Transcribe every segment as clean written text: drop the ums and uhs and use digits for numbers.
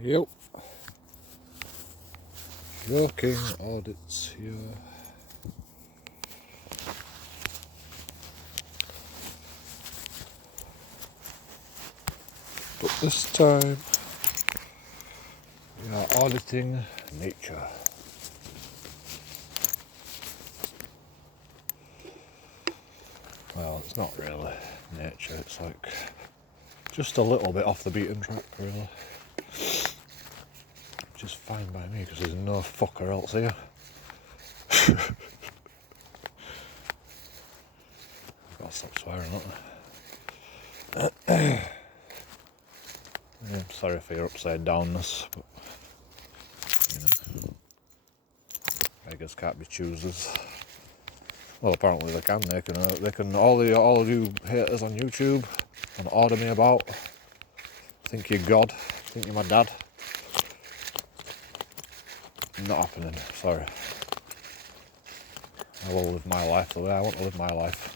Yep. JoeKingAudits here. But this time we are auditing nature. Well, it's not really nature, it's like just a little bit off the beaten track, really. Which is fine by me because there's no fucker else here. I've got to stop swearing, don't I? I'm sorry for your upside downness, but you know, beggars can't be choosers. Well, apparently they can. They can. All of you haters on YouTube and order me about. Think you're God. Think you're my dad. Not happening. Sorry. I will live my life the way I want to live my life.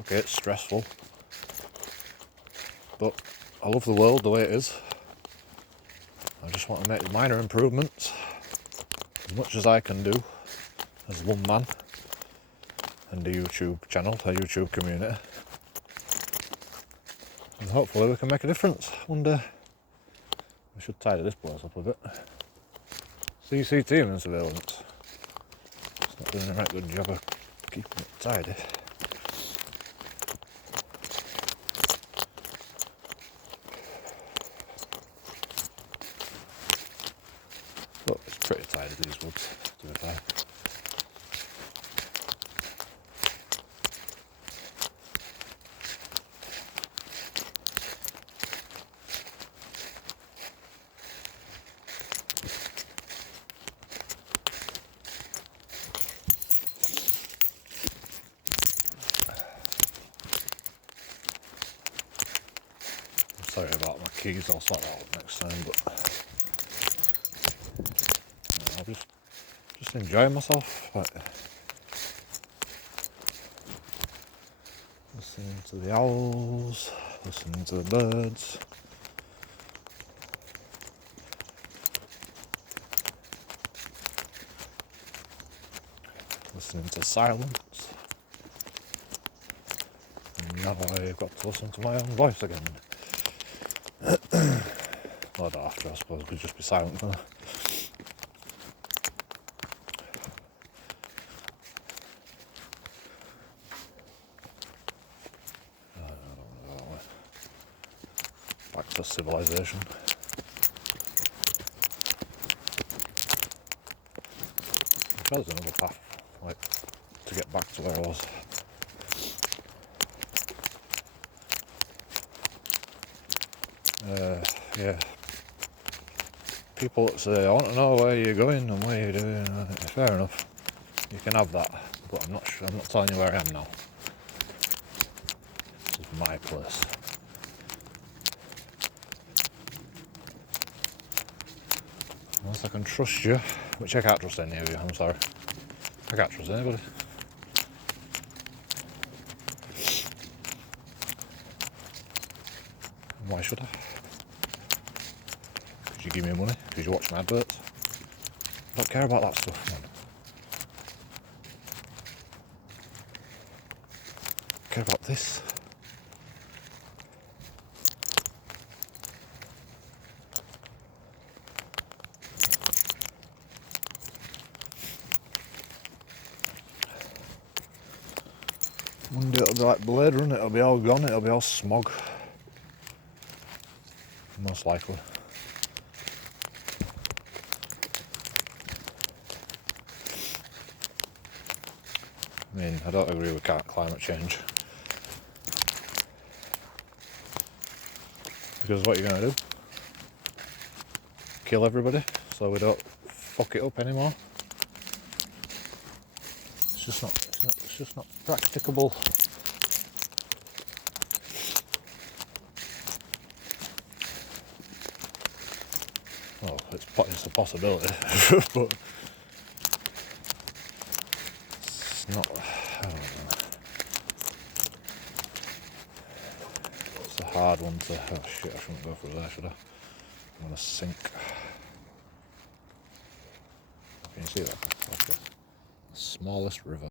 Okay, it's stressful, but I love the world the way it is. I just want to make minor improvements, as much as I can do, as one man, and a YouTube channel, a YouTube community. And hopefully we can make a difference one day. We should tidy this place up a bit. CCTV and surveillance. It's not doing a right good job of keeping it tidy. But it's pretty tidy, these woods, to be fair. Sorry about my keys, I'll sort that out next time, but I'll just enjoy myself, like listening to the owls, listening to the birds. Listening to silence. And now I've got to listen to my own voice again. Well, I don't have to, I suppose, could just be silent, couldn't I? Back to civilization. I'm sure there's another path, like, to get back to where I was. Yeah. People that say, I want to know where you're going and what you're doing, fair enough. You can have that, but I'm not telling you where I am now. This is my place. Unless I can trust you, which I can't trust any of you, I'm sorry. I can't trust anybody. Why should I? Because you give me money, because you watch my adverts. I don't care about that stuff, man. I care about this. One day it'll be like Blade Runner, it'll be all gone, it'll be all smog. Most likely. I mean, I don't agree with climate change. Because what you're going to do? Kill everybody so we don't fuck it up anymore? It's just not practicable. Oh, it's a possibility, but it's not. I don't know. It's a hard one to... Oh shit, I shouldn't go through there, should I? I'm gonna sink. Can you see that? Like the smallest river.